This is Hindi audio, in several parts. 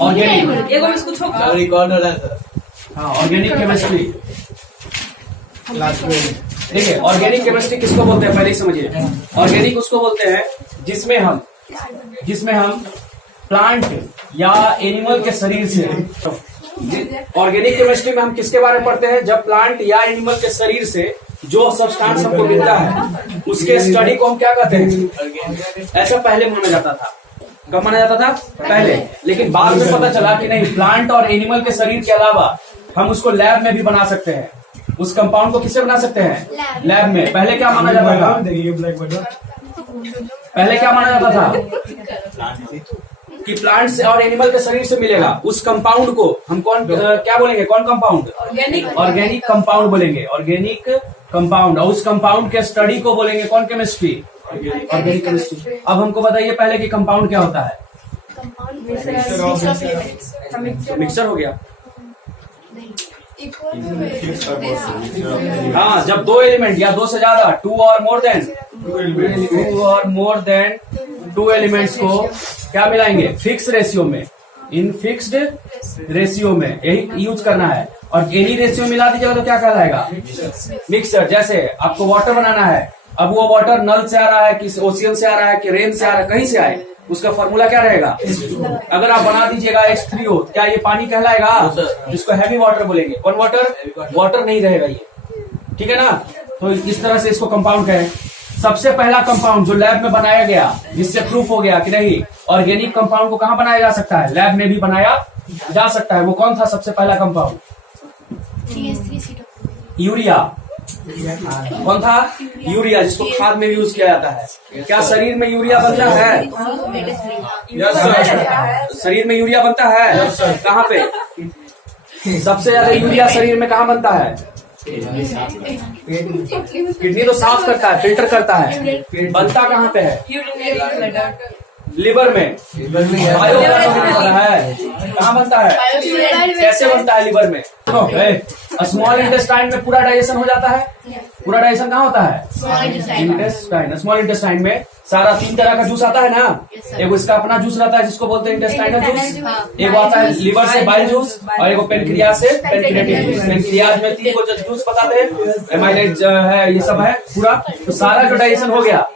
ऑर्गेनिक कौन हो रहा है सर? हाँ, ऑर्गेनिक केमिस्ट्री। देखिए, ऑर्गेनिक केमिस्ट्री किसको बोलते हैं पहले ही समझिए। ऑर्गेनिक उसको बोलते हैं जिसमें हम प्लांट या एनिमल के शरीर से, ऑर्गेनिक केमिस्ट्री में हम किसके बारे में पढ़ते हैं, जब प्लांट या एनिमल के शरीर से जो सब्सटेंस हमको मिलता है उसके स्टडी को हम क्या कहते हैं। ऐसा पहले माना जाता था। कब माना जाता था? पहले। लेकिन बाद में पता चला कि नहीं, प्लांट और एनिमल के शरीर के अलावा हम उसको लैब में भी बना सकते हैं। उस कंपाउंड को किससे बना सकते हैं? लैब में। पहले क्या माना जाता था? पहले क्या माना जाता था कि प्लांट से और एनिमल के शरीर से मिलेगा उस कंपाउंड को हम क्या बोलेंगे? कौन कंपाउंड? ऑर्गेनिक कंपाउंड बोलेंगे। Organic compound. और उस कंपाउंड के स्टडी को बोलेंगे कौन? केमिस्ट्री। Organic chemistry. अब हमको बताइए पहले कि कंपाउंड क्या होता है? मिक्सचर हो गया। हाँ, जब दो एलिमेंट या दो से ज्यादा, टू और मोर देन टू एलिमेंट्स को क्या मिलाएंगे? फिक्स रेशियो में, इन फिक्स्ड रेशियो में, यही यूज करना है। और एनी रेशियो मिला दीजिएगा तो क्या कहलाएगा? मिक्सर। जैसे आपको वाटर बनाना है, अब वो वाटर नल से आ रहा है कि ओशियन से आ रहा है कि रेन से आ रहा है, कहीं से आए, उसका फॉर्मूला क्या रहेगा? अगर आप बना दीजिएगा H3O, क्या ये पानी कहलाएगा? जिसको हैवी वाटर बोलेंगे। कौन वाटर? वाटर नहीं रहेगा ये। ठीक है ना? तो इस तरह से इसको कंपाउंड कहें। सबसे पहला कंपाउंड जो लैब में बनाया गया, जिससे प्रूफ हो गया कि नहीं, ऑर्गेनिक कंपाउंड को कहाँ बनाया जा सकता है? लैब में भी बनाया जा सकता है। वो कौन था सबसे पहला कंपाउंड? यूरिया। कौन था? यूरिया, जिसको खाद में भी यूज किया जाता है। क्या शरीर में यूरिया बनता है? शरीर में यूरिया बनता है। कहाँ पे सबसे ज्यादा यूरिया शरीर में कहाँ बनता है? किडनी तो साफ करता है, फिल्टर करता है। बनता कहाँ पे है? लिवर में। बायो है। कहाँ बनता है? कैसे बनता है लिवर में? स्मॉल इंटेस्टाइन में पूरा डाइजेशन हो जाता है। पूरा डाइजेशन कहाँ होता है? इंटेस्टाइन। स्मॉल इंटेस्टाइन में सारा 3 तरह का जूस आता है ना। एक इसका अपना जूस रहता है जिसको बोलते हैं इंटेस्टाइनल जूस। एक आता है लिवर से बाइल जूस, और एक पेनक्रियाज से पेनक्रियाटिक जूस। पेनक्रियाज में 3 को जूस बताते हैं, एमाइलेज है, ये सब है पूरा। तो सारा जो डाइजेशन हो गया,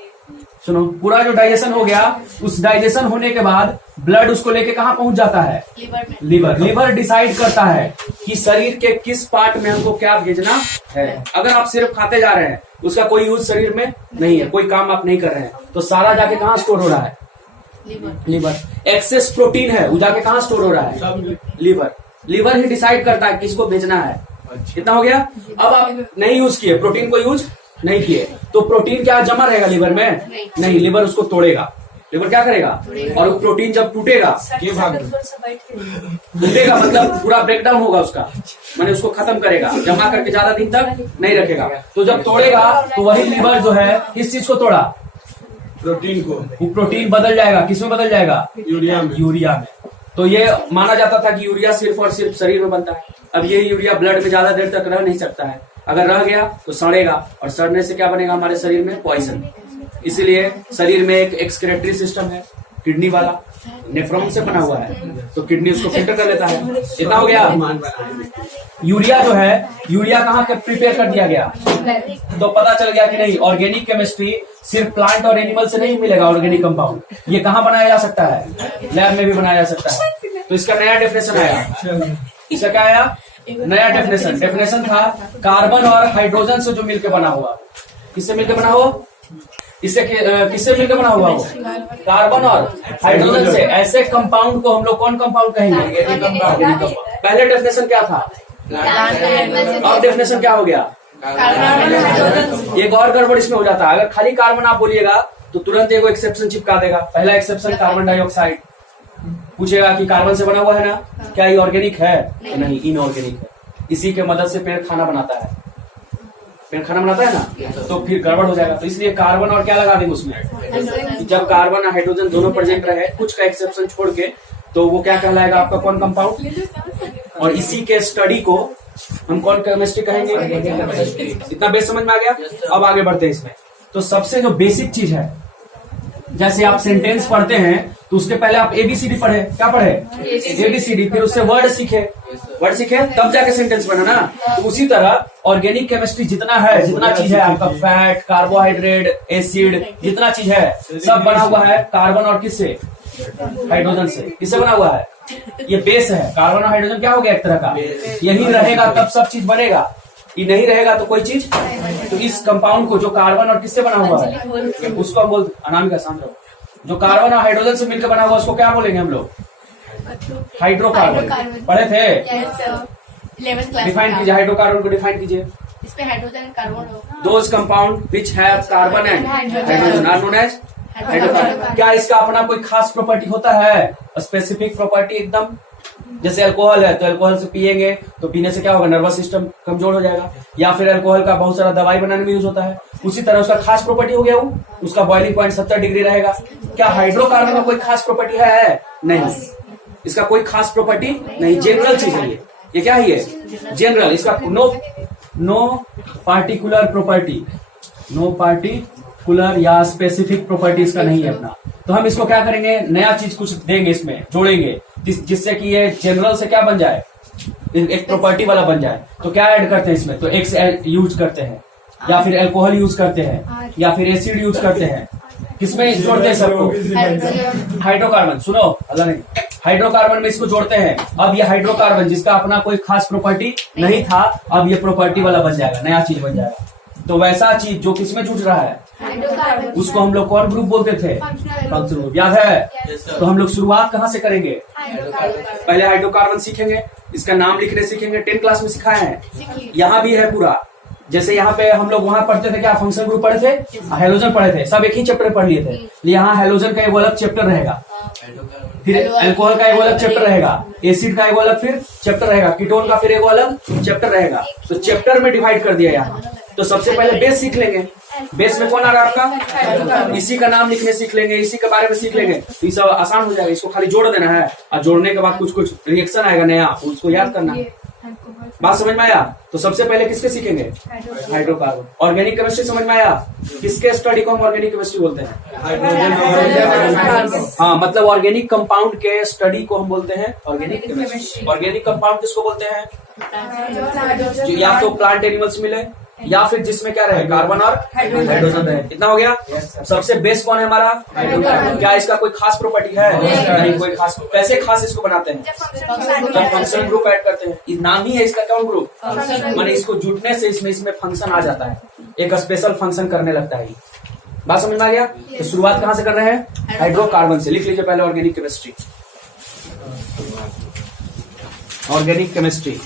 सुनो, पूरा जो डाइजेशन हो गया, उस डाइजेशन होने के बाद ब्लड उसको लेके कहाँ पहुंच जाता है? लिवर। लिवर डिसाइड करता है कि शरीर के किस पार्ट में हमको क्या भेजना है। अगर आप सिर्फ खाते जा रहे हैं, उसका कोई यूज शरीर में नहीं है, कोई काम आप नहीं कर रहे हैं, तो सारा जाके कहाँ स्टोर हो रहा है? लिवर। एक्सेस प्रोटीन है, वो जाके कहाँ स्टोर हो रहा है? लिवर। लिवर ही डिसाइड करता है किसको भेजना है। कितना हो गया? अब आप नहीं यूज किए, प्रोटीन को यूज नहीं किए, तो प्रोटीन क्या जमा रहेगा लिवर में? नहीं, लिवर उसको तोड़ेगा। लिवर क्या करेगा? और वो प्रोटीन जब टूटेगा, टूटेगा मतलब पूरा ब्रेकडाउन होगा उसका, माने उसको खत्म करेगा, जमा करके ज्यादा दिन तक नहीं रखेगा। तो जब तोड़ेगा तो वही लिवर जो है किस चीज को तोड़ा? प्रोटीन को। वो प्रोटीन बदल जाएगा, किसमें बदल जाएगा? यूरिया में। यूरिया में। तो ये माना जाता था कि यूरिया सिर्फ और सिर्फ शरीर में बनता है। अब ये यूरिया ब्लड में ज्यादा देर तक रह नहीं सकता है। अगर रह गया तो सड़ेगा, और सड़ने से क्या बनेगा हमारे शरीर में? पॉइजन। इसीलिए शरीर में एक एक्सक्रेटरी सिस्टम है, किडनी वाला, नेफ्रॉन से बना हुआ है, तो किडनी उसको फिल्टर कर लेता है। इतना हो गया। यूरिया जो है, यूरिया कहाँ के प्रिपेयर कर दिया गया? तो पता चल गया कि नहीं, ऑर्गेनिक केमिस्ट्री सिर्फ प्लांट और एनिमल से नहीं मिलेगा। ऑर्गेनिक कंपाउंड ये कहाँ बनाया जा सकता है? लैब में भी बनाया जा सकता है। तो इसका नया डेफिनेशन आया। इसका क्या आया? नया डेफिनेशन था कार्बन और हाइड्रोजन से जो मिलकर बना हुआ। किससे मिलकर बना हुआ? इससे किससे मिलकर बना हुआ? वो कार्बन और हाइड्रोजन से। ऐसे कंपाउंड को हम लोग कौन कंपाउंड कहेंगे? पहले डेफिनेशन क्या था? अब डेफिनेशन क्या हो गया? एक और गड़बड़ इसमें हो जाता है। अगर खाली कार्बन आप बोलिएगा तो तुरंत एक एक्सेप्शन चिपका देगा। पहला एक्सेप्शन कार्बन डाइऑक्साइड। पूछेगा कि कार्बन से बना हुआ है ना, क्या ये ऑर्गेनिक है? नहीं, इनऑर्गेनिक है। इसी के मदद से पेड़ खाना बनाता है। पेड़ खाना बनाता है ना, तो फिर गड़बड़ हो जाएगा। तो इसलिए कार्बन और क्या लगा देंगे उसमें? जब कार्बन और हाइड्रोजन दोनों प्रेजेंट रहे, कुछ का एक्सेप्शन छोड़ के, तो वो क्या कहलाएगा आपका? कौन कंपाउंड? और इसी के स्टडी को हम कौन केमिस्ट्री कहेंगे? इतना बेस समझ में आ गया? अब आगे बढ़ते हैं इसमें। तो सबसे जो बेसिक चीज है, जैसे आप सेंटेंस पढ़ते हैं तो उसके पहले आप एबीसीडी पढ़े, क्या पढ़े? एबीसीडी, फिर उससे वर्ड सीखे, तब जाके सेंटेंस बना ना। तो उसी तरह ऑर्गेनिक केमिस्ट्री जितना है, जितना चीज है आपका, फैट, कार्बोहाइड्रेट, एसिड, जितना चीज है सब बना हुआ है कार्बन और किससे? हाइड्रोजन से। किससे बना हुआ है? ये बेस है। कार्बन और हाइड्रोजन क्या हो गया? एक तरह का। यही रहेगा तब सब चीज बनेगा, ये नहीं रहेगा तो कोई चीज। तो इस कंपाउंड को जो कार्बन और किससे बना हुआ है उसको हम बोलते, अनामिका शांत रहो, जो कार्बन और हाइड्रोजन से मिलकर बना हुआ उसको क्या बोलेंगे हम लोग? हाइड्रोकार्बन। पढ़े थे? डिफाइन कीजिए हाइड्रोकार्बन को, डिफाइन कीजिए। इसमें hydrogen carbon, those compound which have carbon and hydrogen are known as hydrocarbon. क्या इसका अपना कोई खास प्रॉपर्टी होता है? स्पेसिफिक प्रॉपर्टी एकदम। जैसे अल्कोहल है तो अल्कोहल से पिएंगे तो पीने से क्या होगा? नर्वस सिस्टम कमजोर हो जाएगा। या फिर अल्कोहल का बहुत सारा दवाई बनाने में यूज होता है। उसी तरह उसका खास प्रॉपर्टी हो गया वो, उसका बॉइलिंग पॉइंट 70 डिग्री रहेगा। क्या हाइड्रोकार्बन का कोई खास प्रॉपर्टी है? नहीं, इसका कोई खास प्रॉपर्टी नहीं, जनरल चीज है ये क्या है? ये जनरल। इसका no particular property, no particular या स्पेसिफिक प्रॉपर्टी इसका नहीं है अपना। तो हम इसको क्या करेंगे? नया चीज कुछ देंगे इसमें, जोड़ेंगे, जिससे कि ये जनरल से क्या बन जाए? एक प्रॉपर्टी वाला बन जाए। तो क्या ऐड करते हैं इसमें? तो एक्स यूज करते हैं, या फिर अल्कोहल यूज करते हैं, या फिर एसिड यूज करते हैं। किसमें जोड़ते हैं सबको? हाइड्रोकार्बन। सुनो, अल्लाह नहीं, हाइड्रोकार्बन में इसको जोड़ते हैं। अब ये हाइड्रोकार्बन जिसका अपना कोई खास प्रॉपर्टी नहीं था, अब ये प्रॉपर्टी वाला बन जाएगा, नया चीज बन जाएगा। तो वैसा चीज जो किसमें जुड़ रहा है उसको हम लोग कौन ग्रुप बोलते थे? Functional group. याद है? तो हम लोग शुरुआत कहाँ से करेंगे? पहले हाइड्रोकार्बन सीखेंगे, इसका नाम लिखने सीखेंगे, 10 क्लास में सिखाए हैं। यहाँ भी है पूरा। जैसे यहाँ पे हम लोग वहां पढ़ते थे क्या? फंक्शनल ग्रुप पढ़े थे, हेलोजन पढ़े थे, सब एक ही चैप्टर पढ़ लिए थे। यहाँ हेलोजन का एक अलग चैप्टर रहेगा, फिर अल्कोहल का एक अलग चैप्टर रहेगा, एसिड का एक अलग फिर चैप्टर रहेगा, कीटोन का फिर एक अलग चैप्टर रहेगा। तो चैप्टर में डिवाइड कर दिया यहाँ। तो सबसे पहले बेस सीख लेंगे। बेस में कौन आ रहा है आपका? इसी का नाम लिखने सीख लेंगे, इसी के बारे में सीख लेंगे, तो ये सब आसान हो जाएगा। इसको खाली जोड़ देना है और जोड़ने के बाद कुछ कुछ रिएक्शन आएगा नया, उसको याद करना है। बात समझ में आया? तो सबसे पहले किसके सीखेंगे? हाइड्रोकार्बन। ऑर्गेनिक केमिस्ट्री समझ में आया? किसके स्टडी को हम ऑर्गेनिक केमिस्ट्री बोलते हैं? हाँ, मतलब ऑर्गेनिक कंपाउंड के स्टडी को हम बोलते हैं ऑर्गेनिक केमिस्ट्री। ऑर्गेनिक कंपाउंड किसको बोलते हैं? जो या तो प्लांट एनिमल्स मिले या फिर जिसमें क्या रहे? कार्बन और हाइड्रोजन रहे। इतना हो गया। सबसे बेस्ट कौन है हमारा? हाइड्रोकार्बन। क्या इसका कोई खास प्रॉपर्टी है? नहीं, कोई खास। कैसे खास इसको बनाते हैं? जब फंक्शनल ग्रुप ऐड करते हैं। इस नाम ही है इसका कौन ग्रुप? माने इसको जुटने से इसमें फंक्शन आ जाता है, एक स्पेशल फंक्शन करने लगता है। बात समझ में आ गया? तो शुरुआत कहाँ से कर रहे हैं? हाइड्रोकार्बन से। लिख लीजिए पहले organic chemistry. Organic chemistry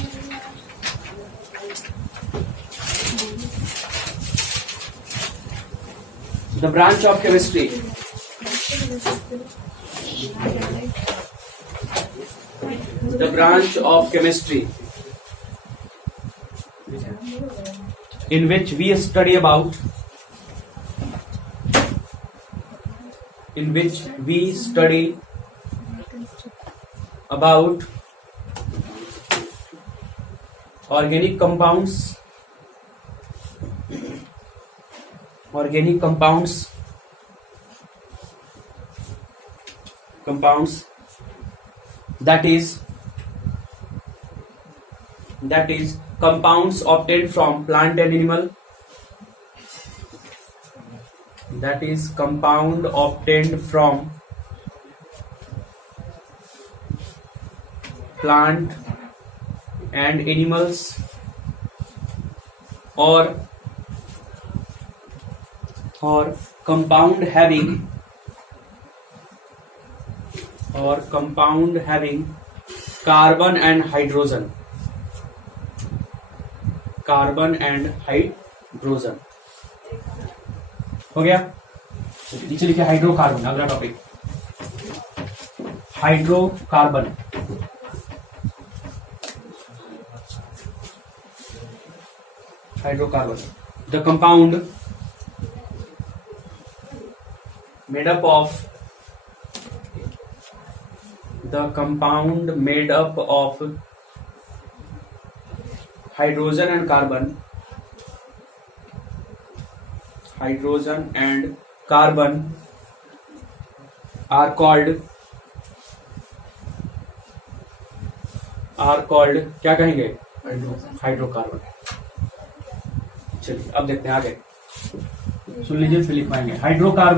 the branch of chemistry the branch of chemistry in which we study about organic compounds that is compounds obtained from plant and animal, that is compound obtained from plant and animals or compound having carbon and hydrogen, हो गया। नीचे लिखे हाइड्रोकार्बन। अगला topic hydrocarbon. The compound made up of hydrogen and carbon are called क्या कहेंगे? हाइड्रोकार्बन। चलिए अब देखते हैं आगे, सुन लीजिए फिर लिख पाएंगे हाइड्रोकार्बन